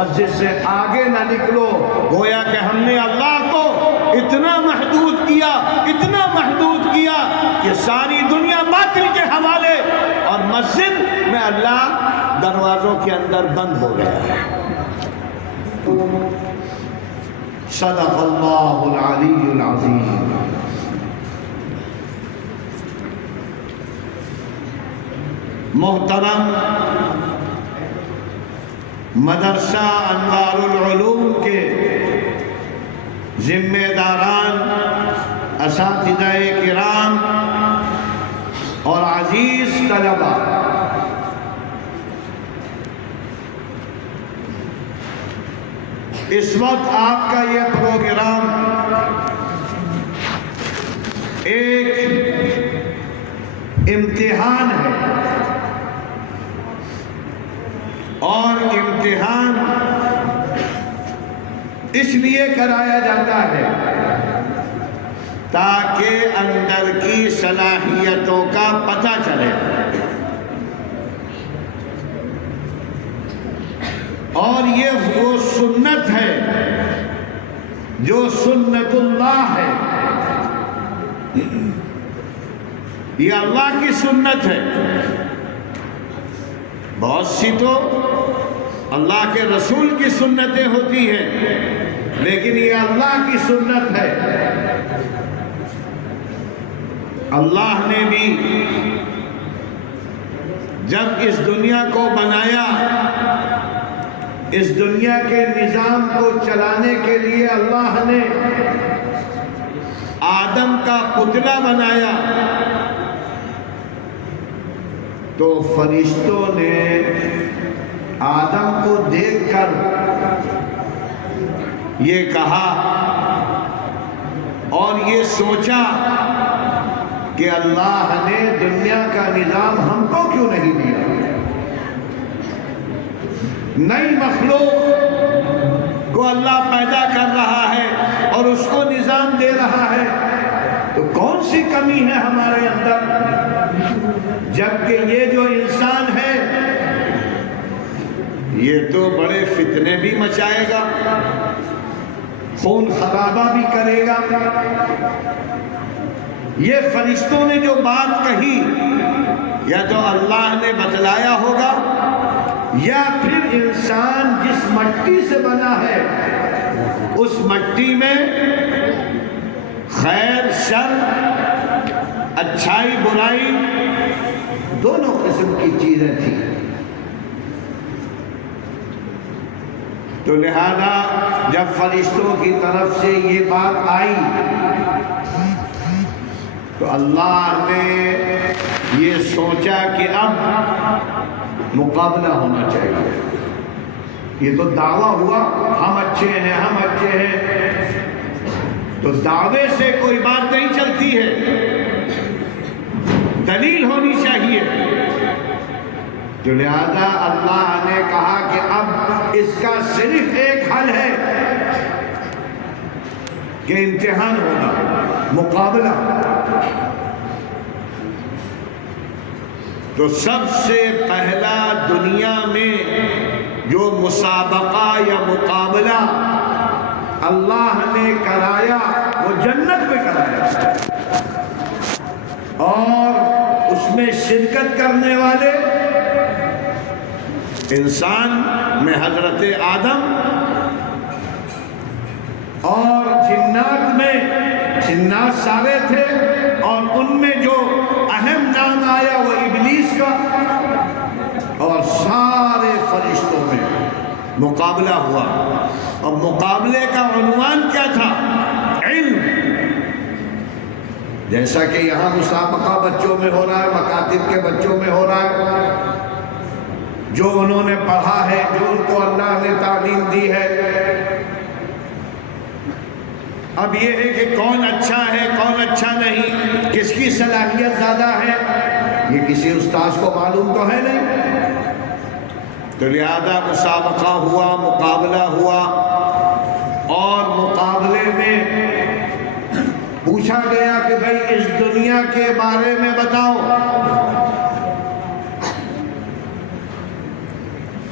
مسجد سے آگے نہ نکلو، گویا کہ ہم نے اللہ کو اتنا محدود کیا کہ ساری دنیا باطل کے حوالے، اور مسجد میں اللہ دروازوں کے اندر بند ہو گیا ہے۔ صدق اللہ العلی العظیم۔ محترم مدرسہ انوار العلوم کے ذمہ داران، اساتذہ کرام اور عزیز طلبہ، اس وقت آپ کا یہ پروگرام ایک امتحان ہے، اور امتحان اس لیے کرایا جاتا ہے تاکہ اندر کی صلاحیتوں کا پتہ چلے، اور یہ وہ سنت ہے جو سنت اللہ ہے، یہ اللہ کی سنت ہے۔ بہت سی تو اللہ کے رسول کی سنتیں ہوتی ہیں، لیکن یہ اللہ کی سنت ہے۔ اللہ نے بھی جب اس دنیا کو بنایا، اس دنیا کے نظام کو چلانے کے لیے اللہ نے آدم کا پتلا بنایا، تو فرشتوں نے آدم کو دیکھ کر یہ کہا اور یہ سوچا کہ اللہ نے دنیا کا نظام ہم کو کیوں نہیں دیا؟ نئی مخلوق کو اللہ پیدا کر رہا ہے اور اس کو نظام دے رہا ہے، تو کون سی کمی ہے ہمارے اندر؟ جبکہ یہ جو انسان ہے یہ تو بڑے فتنے بھی مچائے گا، خون خرابہ بھی کرے گا۔ یہ فرشتوں نے جو بات کہی، یا تو اللہ نے بتلایا ہوگا، یا پھر انسان جس مٹی سے بنا ہے اس مٹی میں خیر شر، اچھائی برائی، دونوں قسم کی چیزیں تھیں۔ تو لہذا جب فرشتوں کی طرف سے یہ بات آئی تو اللہ نے یہ سوچا کہ اب مقابلہ ہونا چاہیے۔ یہ تو دعویٰ ہوا ہم اچھے ہیں، ہم اچھے ہیں، تو دعوے سے کوئی بات نہیں چلتی ہے، دلیل ہونی چاہیے۔ تو لہذا اللہ نے کہا کہ اب اس کا صرف ایک حل ہے کہ امتحان ہوگا، مقابلہ۔ تو سب سے پہلا دنیا میں جو مسابقہ یا مقابلہ اللہ نے کرایا وہ جنت میں کرایا، اور اس میں شرکت کرنے والے انسان میں حضرت آدم، اور جنات میں جنات سارے تھے، اور ان میں جو اہم نام آیا وہ ابلیس کا، اور سارے فرشتوں میں مقابلہ ہوا۔ اور مقابلے کا عنوان کیا تھا؟ علم۔ جیسا کہ یہاں مسابقہ بچوں میں ہو رہا ہے، مکاتب کے بچوں میں ہو رہا ہے، جو انہوں نے پڑھا ہے، جو ان کو اللہ نے تعلیم دی ہے۔ اب یہ ہے کہ کون اچھا ہے، کون اچھا نہیں، کس کی صلاحیت زیادہ ہے، یہ کسی استاذ کو معلوم تو ہے نہیں۔ تو لہذا مسابقہ ہوا، مقابلہ ہوا، اور مقابلے میں پوچھا گیا کہ بھئی اس دنیا کے بارے میں بتاؤ۔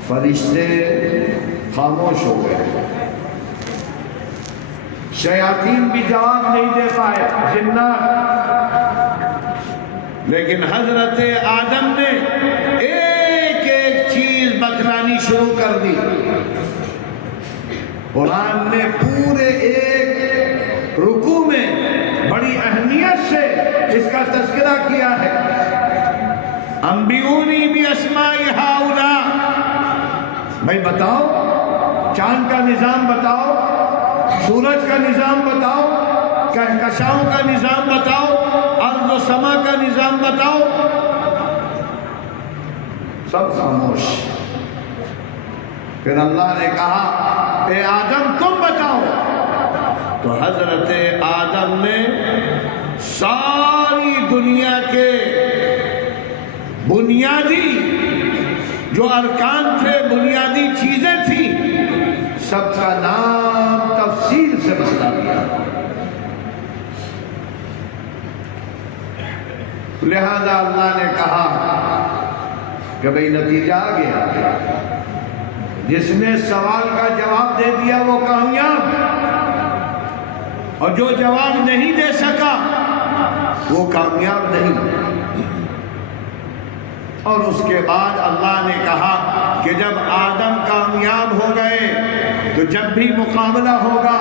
فرشتے خاموش ہو گئے. شیاطین بھی جواب نہیں دے پائے، جنات. لیکن حضرت آدم نے ایک ایک چیز بتلانی شروع کر دی. قرآن نے پورے ایک رکوع میں بڑی اہمیت سے اس کا تذکرہ کیا ہے. انبئونی باسماء ہؤلاء، بھائی بتاؤ، چاند کا نظام بتاؤ، سورج کا نظام بتاؤ، کہکشاؤں کا نظام بتاؤ، ارض و سما کا نظام بتاؤ. سب خاموش. پھر اللہ نے کہا اے آدم تم بتاؤ. تو حضرت آدم نے ساری دنیا کے بنیادی جو ارکان تھے، بنیادی چیزیں تھیں، سب کا نام تفصیل سے بتا دیا. لہذا اللہ نے کہا کہ بھئی نتیجہ آ گیا، جس نے سوال کا جواب دے دیا وہ کامیاب، اور جو جواب نہیں دے سکا وہ کامیاب نہیں. اور اس کے بعد اللہ نے کہا کہ جب آدم کامیاب ہو گئے تو جب بھی مقابلہ ہوگا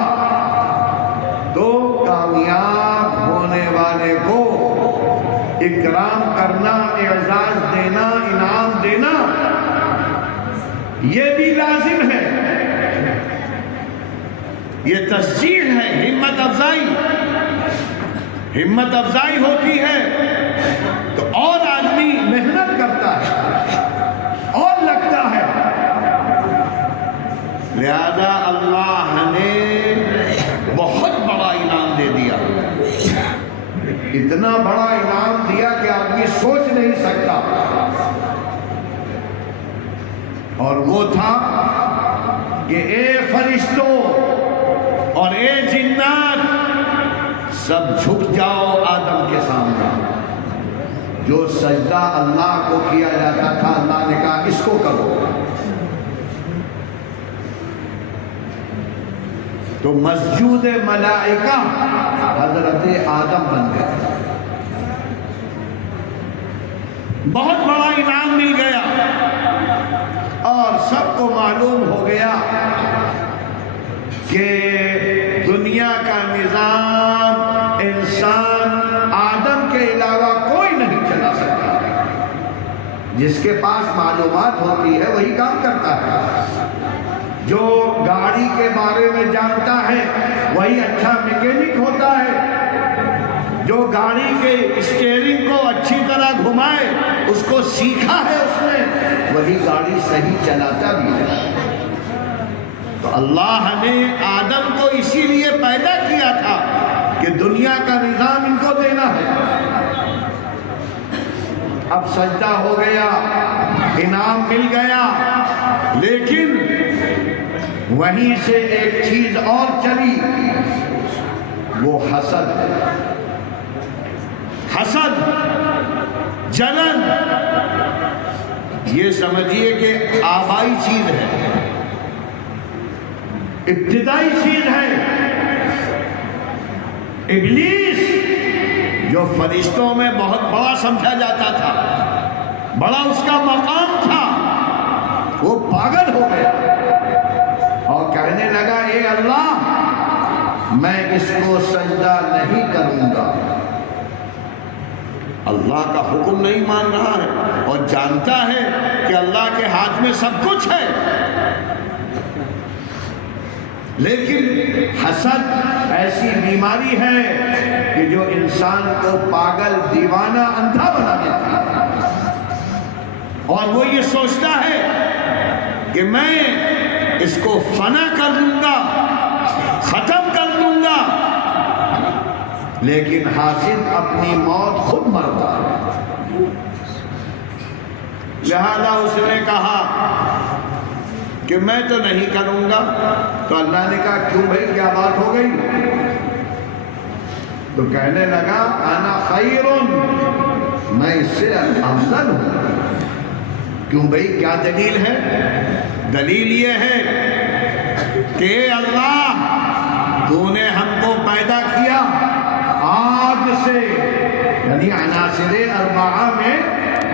تو کامیاب ہونے والے کو اکرام کرنا، اعزاز دینا، انعام دینا، یہ بھی لازم ہے. یہ تشجیع ہے، ہمت افزائی. ہمت افزائی ہوتی ہے تو اور آدمی محنت کرتا ہے اور لگتا ہے. لہذا اللہ نے بہت بڑا انعام دے دیا. اتنا بڑا انعام دیا کہ آدمی سوچ نہیں سکتا. اور وہ تھا کہ اے فرشتوں اور اے جنات، سب جھک جاؤ آدم کے سامنے. جو سجدہ اللہ کو کیا جاتا تھا اللہ نے کہا اس کو کرو. تو مسجود ملائکہ حضرت آدم بن گئے. بہت بڑا انعام مل گیا اور سب کو معلوم ہو گیا کہ دنیا کا نظام انسان آدم کے علاوہ کوئی نہیں چلا سکتا. جس کے پاس معلومات ہوتی ہے وہی کام کرتا ہے. جو گاڑی کے بارے میں جانتا ہے وہی اچھا میکینک ہوتا ہے. جو گاڑی کے اسٹیئرنگ کو اچھی طرح گھمائے، اس کو سیکھا ہے اس نے، وہی گاڑی صحیح چلاتا بھی ہے. تو اللہ نے آدم کو اسی لیے پیدا کیا تھا کہ دنیا کا نظام ان کو دینا ہے. اب سجدہ ہو گیا، انعام مل گیا، لیکن وہیں سے ایک چیز اور چلی، وہ حسد. حسد، جلن، یہ سمجھیے کہ آبائی چیز ہے، ابتدائی چیز ہے. ابلیس جو فرشتوں میں بہت بڑا سمجھا جاتا تھا، بڑا اس کا مقام تھا، وہ پاگل ہو گیا اور کہنے لگا اے اللہ میں اس کو سجدہ نہیں کروں گا. اللہ کا حکم نہیں مان رہا ہے اور جانتا ہے کہ اللہ کے ہاتھ میں سب کچھ ہے، لیکن حسد ایسی بیماری ہے کہ جو انسان کو پاگل، دیوانہ، اندھا بنا دیتی ہے. اور وہ یہ سوچتا ہے کہ میں اس کو فنا کر لوں گا، ختم کر لوں گا، لیکن حاسد اپنی موت خود مرتا ہے. لہذا اس نے کہا کہ میں تو نہیں کروں گا. تو اللہ نے کہا کیوں بھائی، کیا بات ہو گئی؟ تو کہنے لگا انا خیر، میں اس سے افضل ہوں. کیوں بھائی، کیا دلیل ہے؟ دلیل یہ ہے کہ اے اللہ تو نے ہم کو پیدا کیا آگ سے، یعنی عناصر اربعہ میں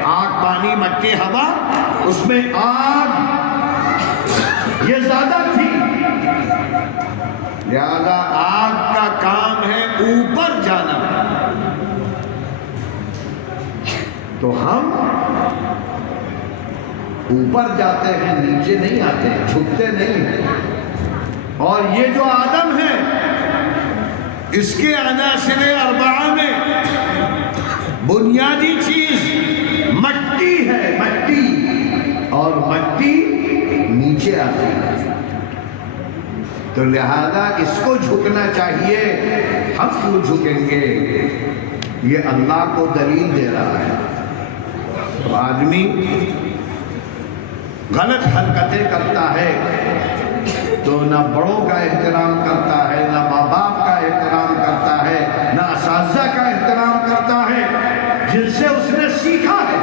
آگ، پانی، مٹی، ہوا، اس میں آگ یہ زیادہ تھی، لہذا آگ کا کام ہے اوپر جانا، تو ہم اوپر جاتے ہیں، نیچے نہیں آتے، چھپتے نہیں ہیں۔ اور یہ جو آدم ہے اس کے عناصر اربعہ میں بنیادی چیز مٹی ہے، مٹی، اور مٹی نیچے آتی ہے، تو لہذا اس کو جھکنا چاہیے، ہم کیوں جھکیں گے؟ یہ اللہ کو دلیل دے رہا ہے۔ تو آدمی غلط حرکتیں کرتا ہے تو نہ بڑوں کا احترام کرتا ہے، نہ ماں باپ کا احترام کرتا ہے، نہ اساتذہ کا احترام کرتا ہے جن سے اس نے سیکھا ہے،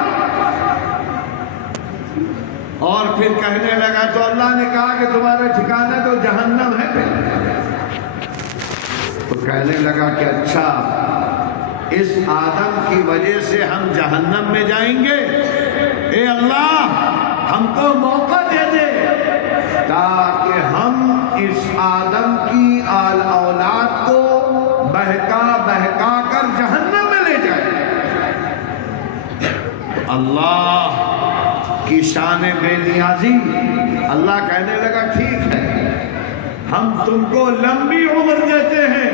اور پھر کہنے لگا تو اللہ نے کہا کہ تمہارا ٹھکانہ تو جہنم ہے پھر، تو کہنے لگا کہ اچھا اس آدم کی وجہ سے ہم جہنم میں جائیں گے، اے اللہ ہم کو موقع دے دے تاکہ ہم اس آدم کی اولاد کو بہکا بہکا کر جہنم میں لے جائیں۔ تو اللہ کی شان بے نیازی، اللہ کہنے لگا ٹھیک ہے، ہم تم کو لمبی عمر دیتے ہیں،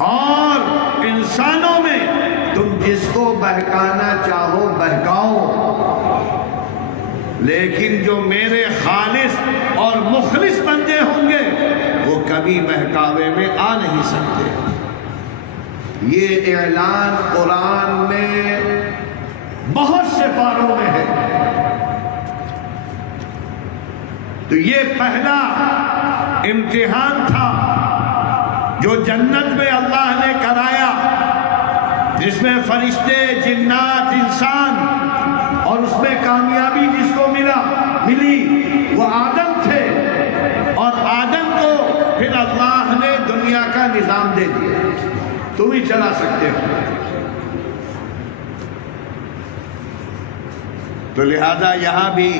اور انسانوں میں تم جس کو بہکانا چاہو بہکاؤ، لیکن جو میرے خالص اور مخلص بندے ہوں گے وہ کبھی بہکاوے میں آ نہیں سکتے۔ یہ اعلان قرآن میں بہت سے پاروں میں ہے۔ تو یہ پہلا امتحان تھا جو جنت میں اللہ نے کرایا، جس میں فرشتے، جنات، انسان، اور اس میں کامیابی جس کو ملی وہ آدم تھے، اور آدم کو پھر اللہ نے دنیا کا نظام دے دیا، تم ہی چلا سکتے ہو۔ تو لہذا یہاں بھی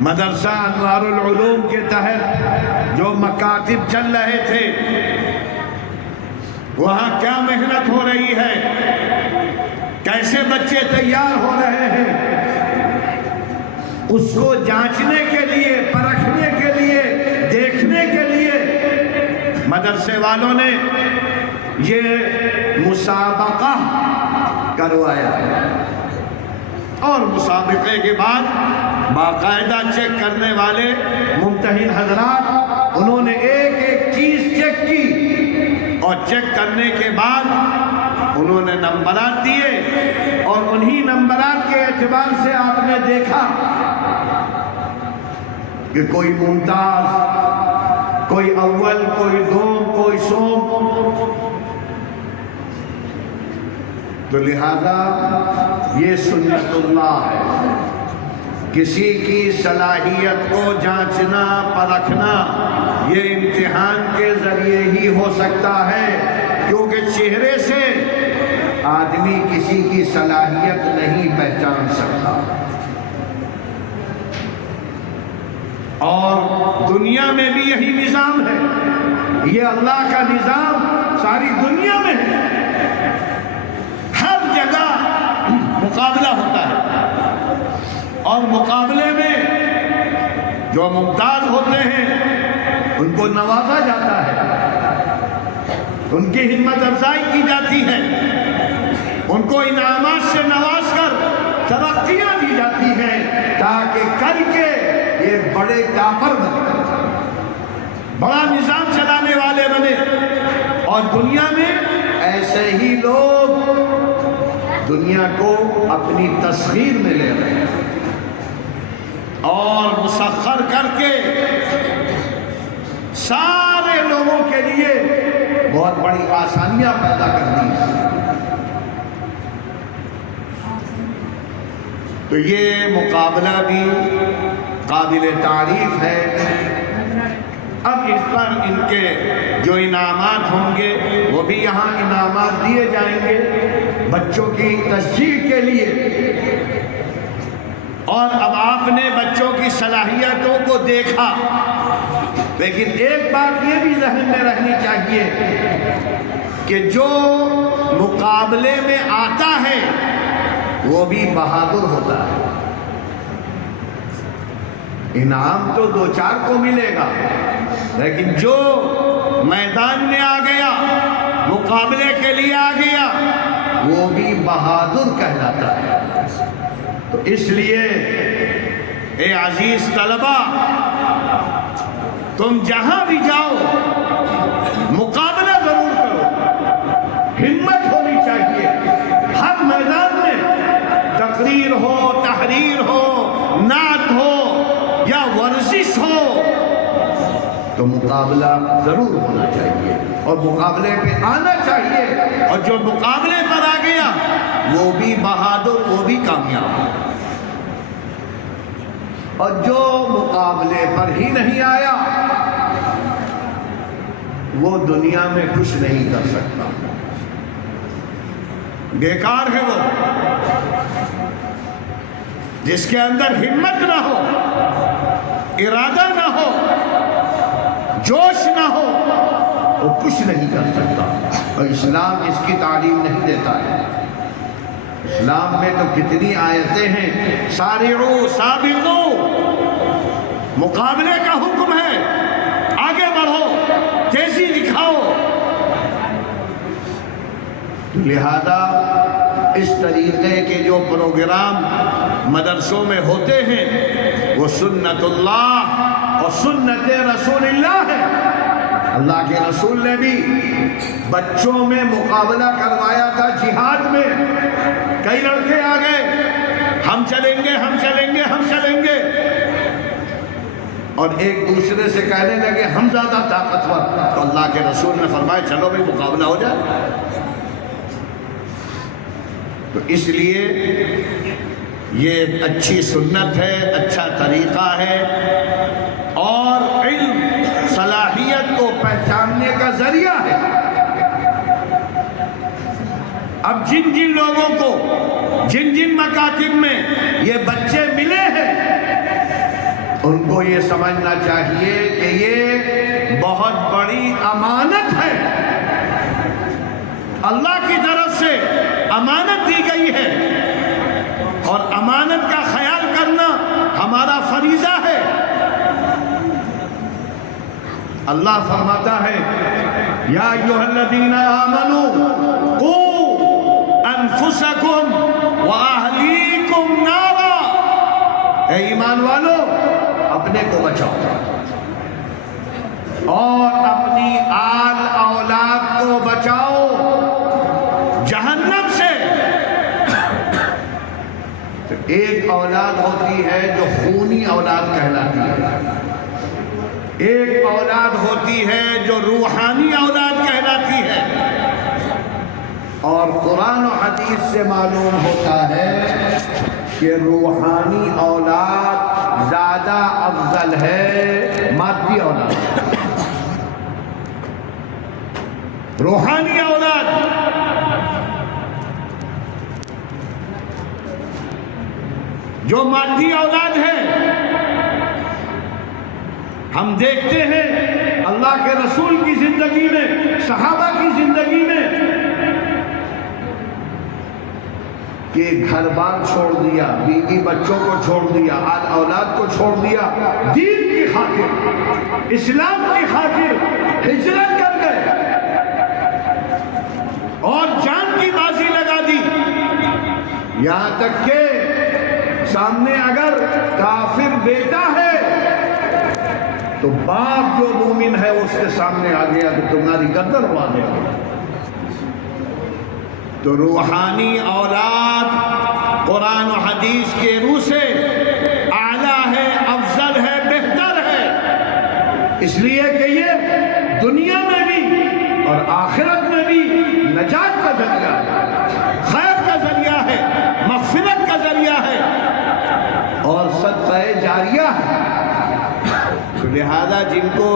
مدرسہ انوار العلوم کے تحت جو مکاتب چل رہے تھے، وہاں کیا محنت ہو رہی ہے، کیسے بچے تیار ہو رہے ہیں، اس کو جانچنے کے لیے، پرکھنے کے لیے، دیکھنے کے لیے مدرسے والوں نے یہ مسابقہ کروایا، اور مسابقے کے بعد باقاعدہ چیک کرنے والے ممتحن حضرات انہوں نے ایک ایک چیز چیک کی، اور چیک کرنے کے بعد انہوں نے نمبرات دیے، اور انہی نمبرات کے اعتبار سے آپ نے دیکھا کہ کوئی ممتاز، کوئی اول، کوئی دوم، کوئی سوم۔ تو لہذا یہ سنت اللہ ہے، کسی کی صلاحیت کو جانچنا پرکھنا یہ امتحان کے ذریعے ہی ہو سکتا ہے، کیونکہ چہرے سے آدمی کسی کی صلاحیت نہیں پہچان سکتا، اور دنیا میں بھی یہی نظام ہے، یہ اللہ کا نظام ساری دنیا میں ہے، ہر جگہ مقابلہ ہوتا ہے، اور مقابلے میں جو ممتاز ہوتے ہیں ان کو نوازا جاتا ہے، ان کی ہمت افزائی کی جاتی ہے، ان کو انعامات سے نواز کر ترقیاں دی جاتی ہیں، تاکہ کل کے یہ بڑے ٹاپر بنے، بڑا نظام چلانے والے بنے، اور دنیا میں ایسے ہی لوگ دنیا کو اپنی تسخیر میں لے رہے ہیں، اور مسخر کر کے سارے لوگوں کے لیے بہت بڑی آسانیاں پیدا کر دی ہیں۔ تو یہ مقابلہ بھی قابل تعریف ہے۔ اب اس پر ان کے جو انعامات ہوں گے وہ بھی یہاں انعامات دیے جائیں گے بچوں کی تشجیع کے لیے۔ اور اب آپ نے بچوں کی صلاحیتوں کو دیکھا، لیکن ایک بات یہ بھی ذہن میں رہنی چاہیے کہ جو مقابلے میں آتا ہے وہ بھی بہادر ہوتا ہے۔ انعام تو دو چار کو ملے گا، لیکن جو میدان میں آ گیا، مقابلے کے لیے آ گیا، وہ بھی بہادر کہلاتا ہے۔ تو اس لیے اے عزیز طلبہ، تم جہاں بھی جاؤ مقابلہ ضرور کرو، ہمت ہونی چاہیے۔ ہر میدان میں تقریر ہو، تحریر ہو، نعت ہو یا ورزش ہو، تو مقابلہ ضرور ہونا چاہیے اور مقابلے پہ آنا چاہیے، اور جو مقابلے پر آ گیا وہ بھی بہادر، وہ بھی کامیاب۔ اور جو مقابلے پر ہی نہیں آیا وہ دنیا میں کچھ نہیں کر سکتا، بیکار ہے وہ۔ جس کے اندر ہمت نہ ہو، ارادہ نہ ہو، جوش نہ ہو، وہ کچھ نہیں کر سکتا۔ اور اسلام اس کی تعلیم نہیں دیتا ہے۔ اسلام میں تو کتنی آیتیں ہیں، سارعوا سابقوا، مقابلے کا حکم ہے، آگے بڑھو، تیزی دکھاؤ۔ لہذا اس طریقے کے جو پروگرام مدرسوں میں ہوتے ہیں وہ سنت اللہ اور سنت رسول اللہ ہے۔ اللہ کے رسول نے بھی بچوں میں مقابلہ کروایا تھا جہاد میں۔ کئی لڑکے آ گئے، ہم چلیں گے، ہم چلیں گے، ہم چلیں گے، اور ایک دوسرے سے کہنے لگے ہم زیادہ طاقتور۔ تو اللہ کے رسول نے فرمایا چلو بھائی مقابلہ ہو جائے۔ تو اس لیے یہ ایک اچھی سنت ہے، اچھا طریقہ ہے، اور علم صلاحیت کو پہچاننے کا ذریعہ ہے۔ اب جن جن لوگوں کو جن جن مکاتب میں یہ بچے ملے ہیں ان کو یہ سمجھنا چاہیے کہ یہ بہت بڑی امانت ہے، اللہ کی طرف سے امانت دی گئی ہے، اور امانت کا خیال کرنا ہمارا فریضہ ہے۔ اللہ فرماتا ہے یا ایھا الذین آمنوا قوا انفسکم واہلیکم نارا، اے ایمان والو اپنے کو بچاؤ اور اپنی آل اولاد کو بچاؤ جہنم سے۔ تو ایک اولاد ہوتی ہے جو خونی اولاد کہلاتی ہے، ایک اولاد ہوتی ہے جو روحانی اولاد کہلاتی ہے، اور قرآن و حدیث سے معلوم ہوتا ہے کہ روحانی اولاد زیادہ افضل ہے مادی اولاد۔ روحانی اولاد جو مادی اولاد ہے، ہم دیکھتے ہیں اللہ کے رسول کی زندگی میں، صحابہ کی زندگی میں، کہ گھر بار چھوڑ دیا، بیوی بچوں کو چھوڑ دیا، اولاد کو چھوڑ دیا، دین کی خاطر، اسلام کی خاطر ہجرت کر گئے اور جان کی بازی لگا دی۔ یہاں تک کہ سامنے اگر کافر بیٹا ہے تو باپ جو مومن ہے اس کے سامنے آ گیا تو تمہاری گردن اڑا دے گا۔ تو روحانی اولاد قرآن و حدیث کے روح سے اعلیٰ ہے، افضل ہے، بہتر ہے، اس لیے کہ یہ دنیا میں بھی اور آخرت میں بھی نجات کا ذریعہ ہے، خیر کا ذریعہ ہے، مغفرت کا ذریعہ ہے، اور صدقہ صدقہ جاریہ ہے. تو لہذا جن کو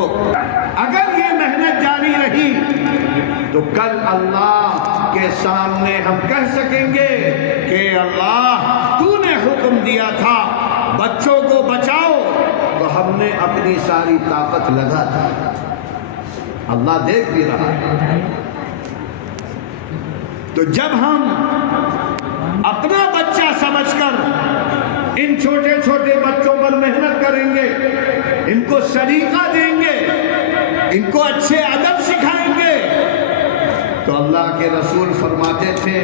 اگر یہ محنت جاری رہی تو کل اللہ کے سامنے ہم کہہ سکیں گے کہ اللہ تو نے حکم دیا تھا بچوں کو بچاؤ تو ہم نے اپنی ساری طاقت لگا دی. اللہ دیکھ بھی رہا ہے. تو جب ہم اپنا بچہ سمجھ کر ان چھوٹے چھوٹے بچوں پر محنت کریں گے، ان کو سلیقہ دیں گے، ان کو اچھے ادب سکھائیں گے، تو اللہ کے رسول فرماتے تھے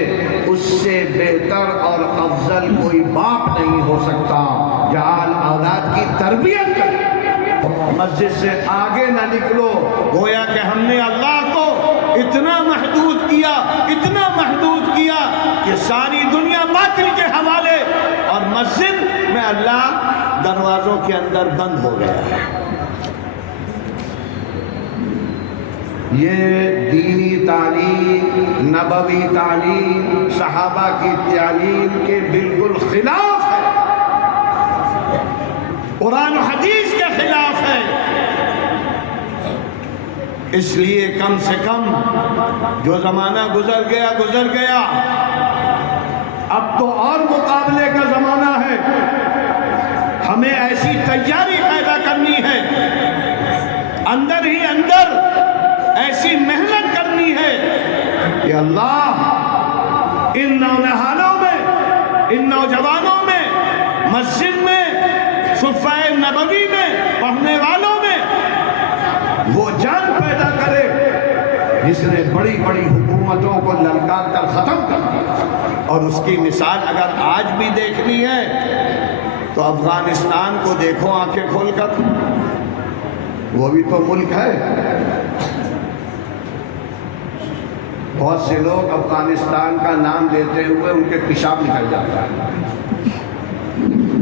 اس سے بہتر اور افضل کوئی باپ نہیں ہو سکتا جعل اولاد کی تربیت کرے. مسجد سے آگے نہ نکلو گویا کہ ہم نے اللہ کو اتنا محدود کیا کہ ساری دنیا باطل کے حوالے اور مسجد میں اللہ دروازوں کے اندر بند ہو گیا ہے. یہ دینی تعلیم، نبوی تعلیم، صحابہ کی تعلیم کے بالکل خلاف ہے، قرآن و حدیث کے خلاف ہے. اس لیے کم سے کم جو زمانہ گزر گیا اب تو اور مقابلے کا زمانہ ہے. ہمیں ایسی تیاری پیدا کرنی ہے، اندر ہی اندر ایسی محنت کرنی ہے کہ اللہ ان نونہالوں میں، ان نوجوانوں میں، مسجد میں، صفحہ نبوی میں پڑھنے والوں میں وہ جان پیدا کرے جس نے بڑی بڑی حکومتوں کو للکار کر ختم کر دیا. اور اس کی مثال اگر آج بھی دیکھنی ہے تو افغانستان کو دیکھو آنکھیں کھول کر. وہ بھی تو ملک ہے. بہت سے لوگ افغانستان کا نام لیتے ہوئے ان کے پیشاب نکل جاتا ہے.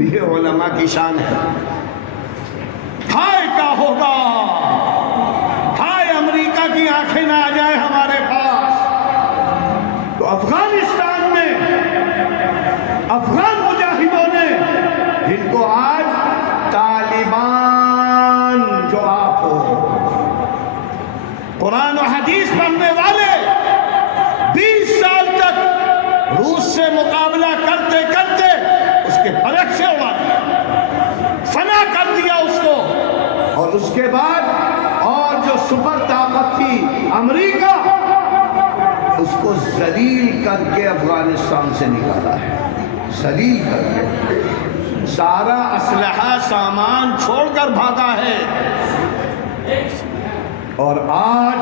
یہ علماء کی شان ہے. ہائے کیا ہوگا، ہائے امریکہ کی آنکھیں نہ آ جائے ہمارے پاس. تو افغانستان میں افغان مجاہدوں نے جن کو آج طالبان جو آپ ہو، قرآن و حدیث پڑھنے والے 20 سال تک روس سے مقابلہ کرتے کرتے اس کے برق سے اڑا دیا، فنا کر دیا اس کو. اور اس کے بعد اور جو سپر طاقت تھی امریکہ، اس کو ذلیل کر کے افغانستان سے نکالا ہے. ذلیل کر کے سارا اسلحہ سامان چھوڑ کر بھاگا ہے. اور آج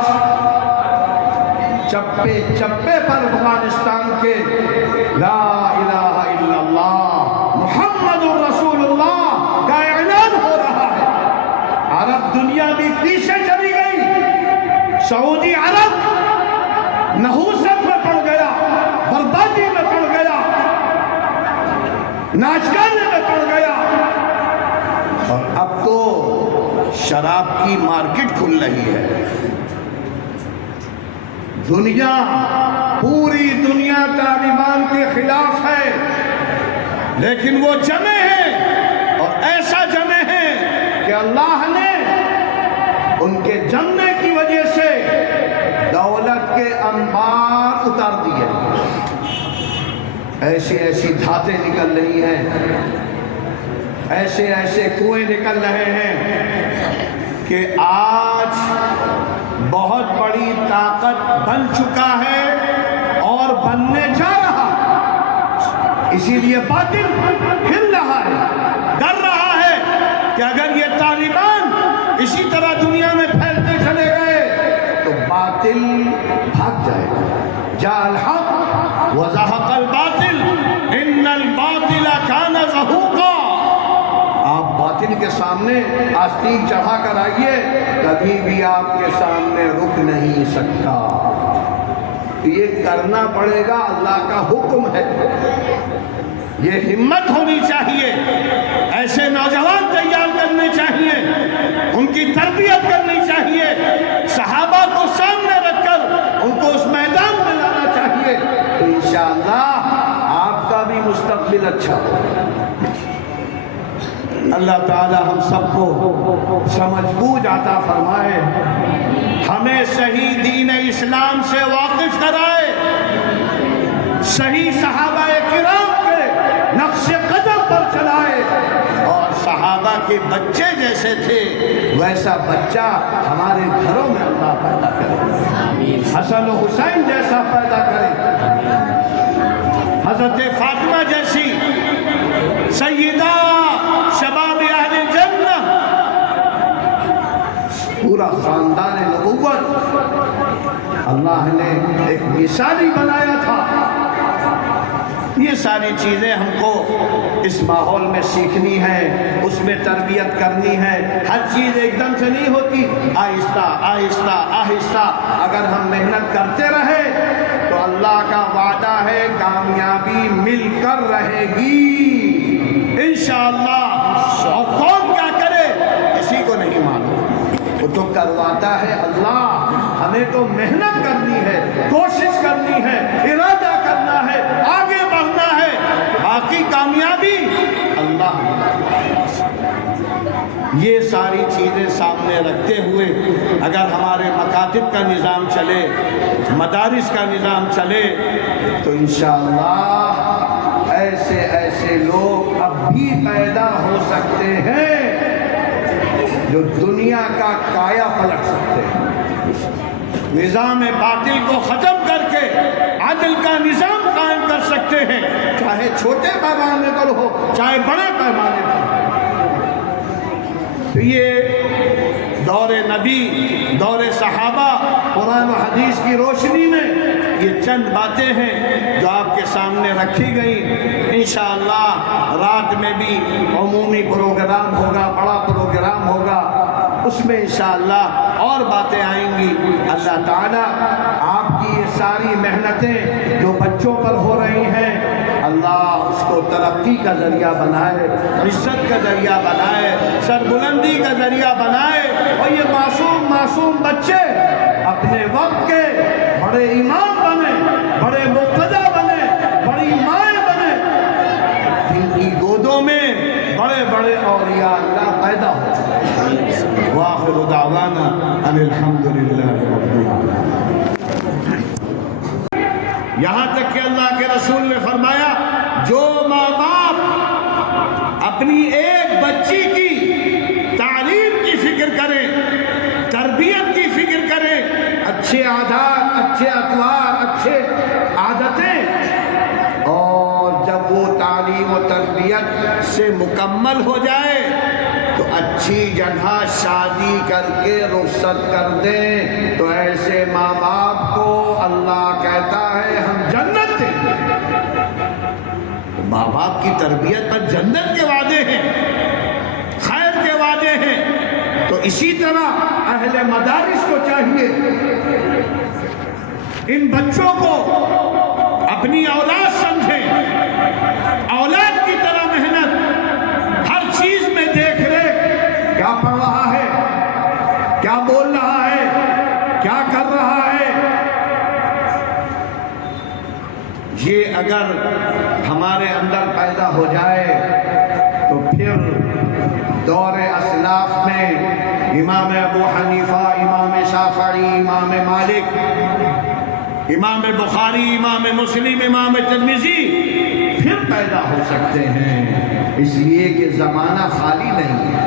چپے چپے پر افغانستان کے لا الہ الا اللہ محمد رسول اللہ کا اعلان ہو رہا ہے. عرب دنیا بھی پیچھے چلی گئی. سعودی عرب نحوست میں پڑ گیا، بربادی میں پڑ گیا، ناچ گانے میں پڑ گیا. اور اب تو شراب کی مارکیٹ کھل رہی ہے. دنیا، پوری دنیا طالبان کے خلاف ہے، لیکن وہ جمے ہیں اور ایسا جمے ہیں کہ اللہ نے ان کے جمنے کی وجہ سے دولت کے انبار اتار دیے. ایسی ایسی دھاتیں نکل رہی ہیں، ایسے ایسے کنویں نکل رہے ہیں کہ آج بہت بڑی طاقت بن چکا ہے اور بننے جا رہا. اسی لیے باطل ہل رہا ہے، ڈر رہا ہے کہ اگر یہ طالبان اسی طرح دنیا میں پھیلتے چلے گئے تو باطل بھاگ جائے گا. جاء الحق وزہق الباطل ان الباطل کان زہوقا. آپ باطل کے سامنے آستین چڑھا کر آئیے، کبھی بھی آپ کے سامنے رک نہیں سکتا. یہ کرنا پڑے گا، اللہ کا حکم ہے. یہ ہمت ہونی چاہیے، ایسے نوجوان تیار کرنے چاہیے، ان کی تربیت کرنی چاہیے، صحابہ کو سامنے رکھ کر ان کو اس میدان میں لانا چاہیے. تو انشاءاللہ آپ کا بھی مستقبل اچھا ہوگا. اللہ تعالی ہم سب کو سمجھ بوجھ عطا فرمائے، ہمیں صحیح دین اسلام سے واقف کرائے، صحیح صحابہ کرام کے نقش قدم پر چلائے، اور صحابہ کے بچے جیسے تھے ویسا بچہ ہمارے گھروں میں اللہ پیدا کرے، حسن و حسین جیسا پیدا کرے، حضرت فاطمہ جیسی سیدہ شباب اہل جنہ، پورا خاندان نبوت اللہ نے ایک مثالی بنایا تھا۔ یہ ساری چیزیں ہم کو اس ماحول میں سیکھنی ہے، اس میں تربیت کرنی ہے، ہر چیز ایک دم سے نہیں ہوتی، آہستہ آہستہ آہستہ اگر ہم محنت کرتے رہے تو اللہ کا وعدہ ہے کامیابی مل کر رہے گی انشاءاللہ۔ اور کون کیا کرے کسی کو نہیں معلوم، وہ تو کرواتا ہے اللہ، ہمیں تو محنت کرنی ہے، کوشش کرنی ہے، ارادہ کرنا ہے، آگے بڑھنا ہے، باقی کامیابی اللہ۔ یہ ساری چیزیں سامنے رکھتے ہوئے اگر ہمارے مکاتب کا نظام چلے، مدارس کا نظام چلے تو انشاءاللہ ایسے ایسے لوگ اب بھی پیدا ہو سکتے ہیں جو دنیا کا کایا پلٹ سکتے ہیں، نظام باطل کو ختم کر کے عدل کا نظام قائم کر سکتے ہیں، چاہے چھوٹے پیمانے پر ہو چاہے بڑے پیمانے پر۔ تو یہ دور نبی، دور صحابہ، قرآن و حدیث کی روشنی میں یہ چند باتیں ہیں جو آپ کے سامنے رکھی گئیں۔ انشاءاللہ رات میں بھی عمومی پروگرام ہوگا، بڑا پروگرام ہوگا، اس میں انشاءاللہ اور باتیں آئیں گی۔ اللہ تعالیٰ آپ کی یہ ساری محنتیں جو بچوں پر ہو رہی ہیں، اللہ اس کو ترقی کا ذریعہ بنائے، عزت کا ذریعہ بنائے، سربلندی کا ذریعہ بنائے، اور یہ معصوم بچے اپنے وقت کے بڑے امام بنے، بڑے مقتدی بنے، بڑی مائیں بنے، جن کی گودوں میں بڑے بڑے اولیاء اللہ پیدا ہو چکے۔ وآخر دعوانا ان الحمدللہ رب العالمین۔ یہاں تک کہ اللہ کے رسول نے فرمایا جو ماں باپ اپنی ایک بچی کی تعلیم کی فکر کریں، تربیت کی فکر کریں، اچھے عادات، اچھے اطوار، اچھے عادتیں، اور جب وہ تعلیم و تربیت سے مکمل ہو جائے تو اچھی جگہ شادی کر کے رخصت کر دیں، تو ایسے ماں باپ کو اللہ کہتا ہے ہم جنت دیں گے۔ ماں باپ کی تربیت پر جنت کے وعدے ہیں، خیر کے وعدے ہیں۔ تو اسی طرح اہل مدارس کو چاہیے ان بچوں کو اپنی اولاد سمجھیں، اولاد کی طرح محنت، ہر چیز میں دیکھ ریکھ، کیا پڑھ رہا ہے، کیا بول رہا ہے، کیا کر رہا ہے۔ یہ اگر ہمارے اندر پیدا ہو جائے تو پھر دور اسلاف میں امام ابو حنیفہ، امام شافعی، امام مالک، امام بخاری، امام مسلم، امام ترمذی پھر پیدا ہو سکتے ہیں، اس لیے کہ زمانہ خالی نہیں ہے،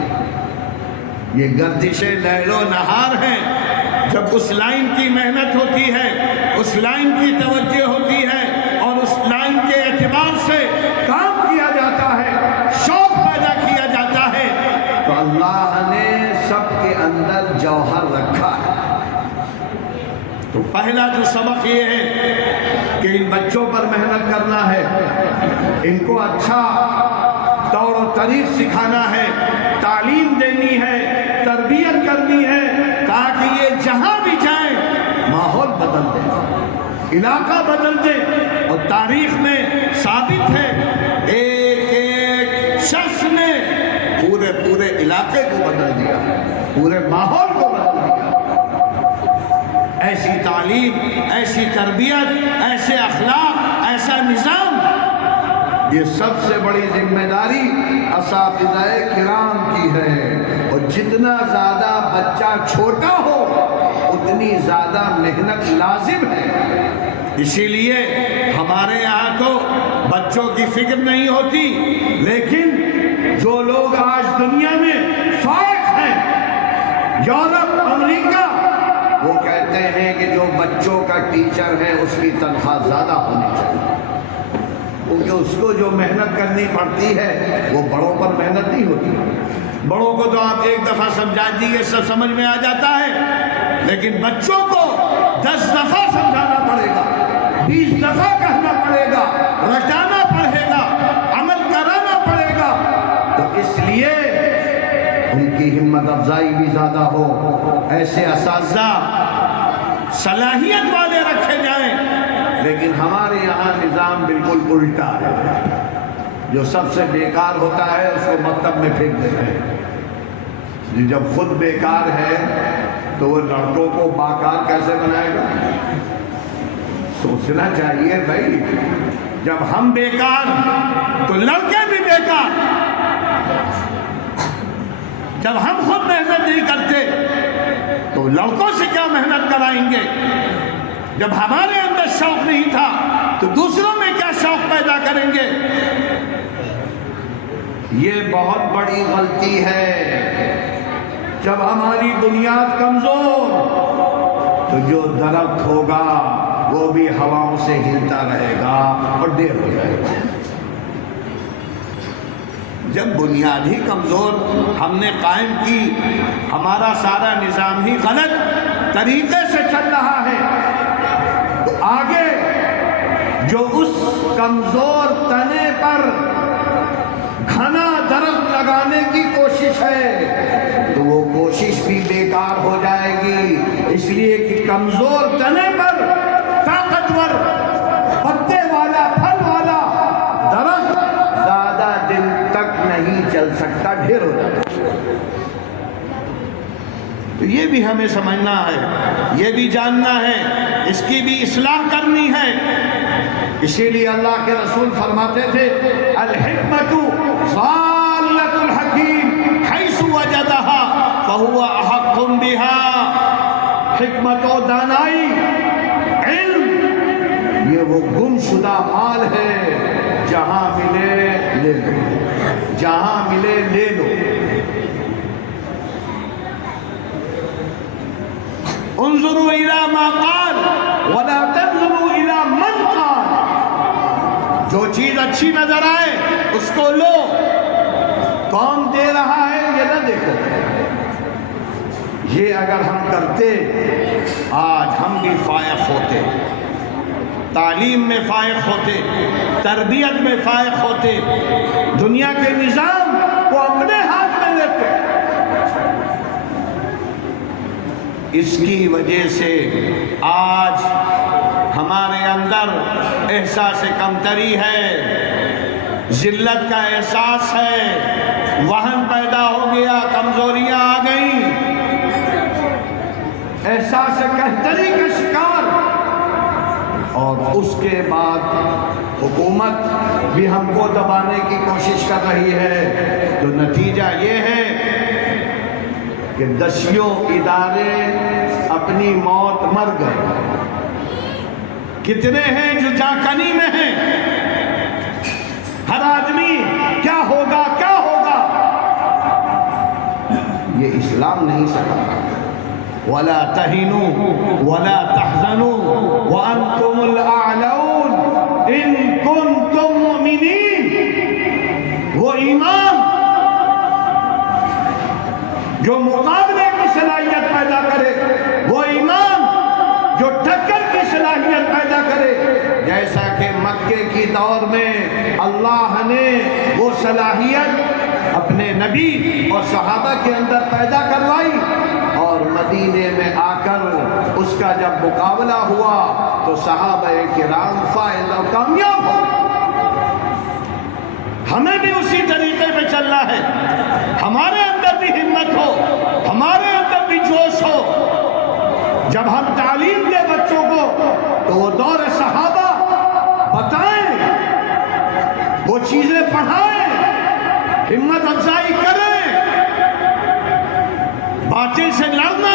یہ گردش لیل و نہار ہیں۔ جب اس لائن کی محنت ہوتی ہے، اس لائن کی توجہ ہوتی ہے اور اس لائن کے اعتبار سے کام کیا جاتا ہے، شوق پیدا کیا جاتا ہے، تو اللہ نے سب کے اندر جوہر رکھا ہے۔ تو پہلا جو سبق یہ ہے کہ ان بچوں پر محنت کرنا ہے، ان کو اچھا طور و طریق سکھانا ہے، تعلیم دینی ہے، تربیت کرنی ہے، تاکہ یہ جہاں بھی جائیں ماحول بدل دیں، علاقہ بدل دیں۔ اور تاریخ میں ثابت ہے ایک ایک شخص نے پورے علاقے کو بدل دیا، پورے ماحول کو بدل دیا۔ ایسی تعلیم، ایسی تربیت، ایسے اخلاق، ایسا نظام یہ سب سے بڑی ذمہ داری اساتذہ کرام کی ہے، اور جتنا زیادہ بچہ چھوٹا ہو اتنی زیادہ محنت لازم ہے۔ اسی لیے ہمارے یہاں تو بچوں کی فکر نہیں ہوتی، لیکن جو لوگ آج دنیا میں فائق ہیں، یورپ، امریکہ، وہ کہتے ہیں کہ جو بچوں کا ٹیچر ہے اس کی تنخواہ زیادہ ہونی چاہیے، کیونکہ اس کو جو محنت کرنی پڑتی ہے وہ بڑوں پر محنت نہیں ہوتی۔ بڑوں کو تو آپ ایک دفعہ سمجھا دیجیے سب سمجھ میں آ جاتا ہے، لیکن بچوں کو 10 دفعہ سمجھانا پڑے گا، 20 دفعہ کہنا پڑے گا، رٹانا پڑے گا، عمل کرانا پڑے گا۔ تو اس لیے ان کی ہمت افزائی بھی زیادہ ہو، ایسے اساتذہ صلاحیت والے رکھے جائیں۔ لیکن ہمارے یہاں نظام بالکل الٹا ہے، جو سب سے بیکار ہوتا ہے اس کو مکتب میں پھینک دیتے ہیں۔ جب خود بیکار ہے تو وہ لڑکوں کو باکار کیسے بنائے گا؟ سوچنا چاہیے بھائی، جب ہم بیکار تو لڑکے بھی بیکار۔ جب ہم خود محنت نہیں کرتے تو لڑکوں سے کیا محنت کرائیں گے؟ جب ہمارے اندر شوق نہیں تھا تو دوسروں میں کیا شوق پیدا کریں گے؟ یہ بہت بڑی غلطی ہے۔ جب ہماری بنیاد کمزور تو جو درخت ہوگا وہ بھی ہواؤں سے ہلتا رہے گا اور دیر ہو جائے گا۔ جب بنیاد ہی کمزور ہم نے قائم کی، ہمارا سارا نظام ہی غلط طریقے سے چل رہا ہے، تو آگے جو اس کمزور تنے پر گھنا درخت لگانے کی کوشش ہے تو وہ کوشش بھی بیکار ہو جائے گی، اس لیے کہ کمزور تنے پر طاقتور پتے والا پھل والا درخت زیادہ دن تک نہیں چل سکتا، ڈھیر ہو جاتا۔ تو یہ بھی ہمیں سمجھنا ہے، یہ بھی جاننا ہے، اس کی بھی اصلاح کرنی ہے۔ اسی لیے اللہ کے رسول فرماتے تھے الحکمت ضالۃ الحکیم حیث وجدہا فہو احق بہا۔ حکمت و دانائی، علم، یہ وہ گم شدہ مال ہے، جہاں ملے لے لو، جہاں ملے لے لو۔ انظروا الی ما قال ولا تنظروا الی من قال۔ جو چیز اچھی نظر آئے اس کو لو، کون دے رہا ہے یہ نہ دیکھو۔ یہ اگر ہم کرتے آج ہم بھی فائق ہوتے، تعلیم میں فائق ہوتے، تربیت میں فائق ہوتے، دنیا کے نظام کو اپنے ہاتھ میں لیتے۔ اس کی وجہ سے آج ہمارے اندر احساس کمتری ہے، ذلت کا احساس ہے، وہن پیدا ہو گیا، کمزوریاں آ گئیں، احساس کہتری کا شکار۔ اور اس کے بعد حکومت بھی ہم کو دبانے کی کوشش کر رہی ہے، تو نتیجہ یہ ہے کہ دسیوں ادارے اپنی موت مر گئے۔ کتنے ہیں جو جاکنی میں ہیں؟ ہر آدمی کیا ہوگا کیا ہوگا؟ یہ اسلام نہیں سکھاتا۔ وَلَا تَهِنُوا وَلَا تَحْزَنُوا وَأَنْتُمُ الْأَعْلَوْنَ إِن كُنتُم مُؤْمِنِينَ۔ وہ ایمان جو مقابلے کی صلاحیت پیدا کرے، وہ ایمان جو ٹکر کی صلاحیت پیدا کرے، جیسا کہ مکے کی دور میں اللہ نے وہ صلاحیت اپنے نبی اور صحابہ کے اندر پیدا کروائی، اور مدینے میں آ کر اس کا جب مقابلہ ہوا تو صحابہ کرام فائز اور کامیاب ہو۔ ہمیں بھی اسی طریقے پہ چلنا ہے، ہمارے اندر بھی ہمت ہو، ہمارے اندر بھی جوش ہو۔ جب ہم تعلیم دیں بچوں کو تو وہ دور صحابہ بتائیں، وہ وہ چیزیں پڑھائیں، ہمت افزائی کریں، باطل سے لڑنا،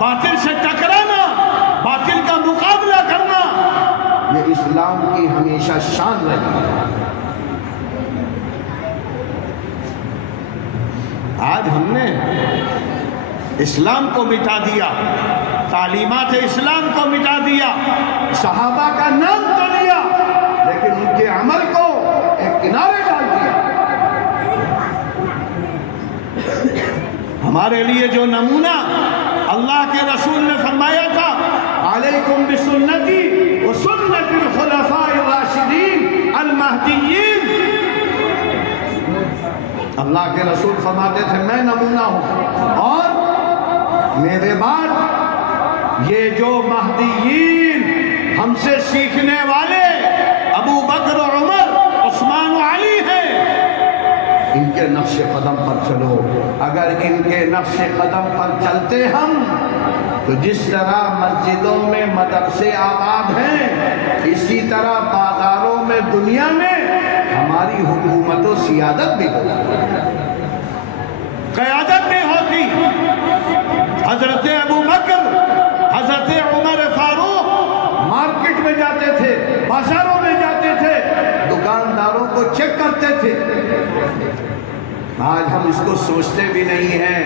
باطل سے ٹکرانا، باطل کا مقابلہ کرنا، یہ اسلام کی ہمیشہ شان رہی۔ آج ہم نے اسلام کو مٹا دیا، تعلیمات اسلام کو مٹا دیا، صحابہ کا نام تو لیا لیکن ان کے عمل کو ایک کنارے ڈال دیا۔ ہمارے لیے جو نمونہ اللہ کے رسول نے فرمایا تھا، علیکم بسنتی وسنت الخلفاء الراشدین المہدیین، اللہ کے رسول فرماتے تھے میں نمونہ ہوں، اور میرے بعد یہ جو مہدیین ہم سے سیکھنے والے ابو بکر عمر عثمان و علی ہیں، ان کے نقش قدم پر چلو۔ اگر ان کے نقش قدم پر چلتے ہم تو جس طرح مسجدوں میں مدرسے آباد ہیں، اسی طرح بازاروں میں دنیا میں ہماری حکومت و سیادت بھی ہوتی، قیادت بھی ہوتی۔ حضرت ابو بکر، حضرت عمر فاروق مارکیٹ میں جاتے تھے، بازاروں میں جاتے تھے، دکانداروں کو چیک کرتے تھے۔ آج ہم اس کو سوچتے بھی نہیں ہیں،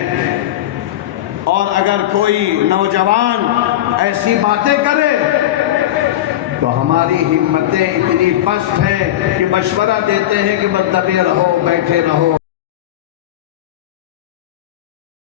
اور اگر کوئی نوجوان ایسی باتیں کرے تو ہماری ہمتیں اتنی پست ہیں کہ مشورہ دیتے ہیں کہ بس دبے رہو، بیٹھے رہو۔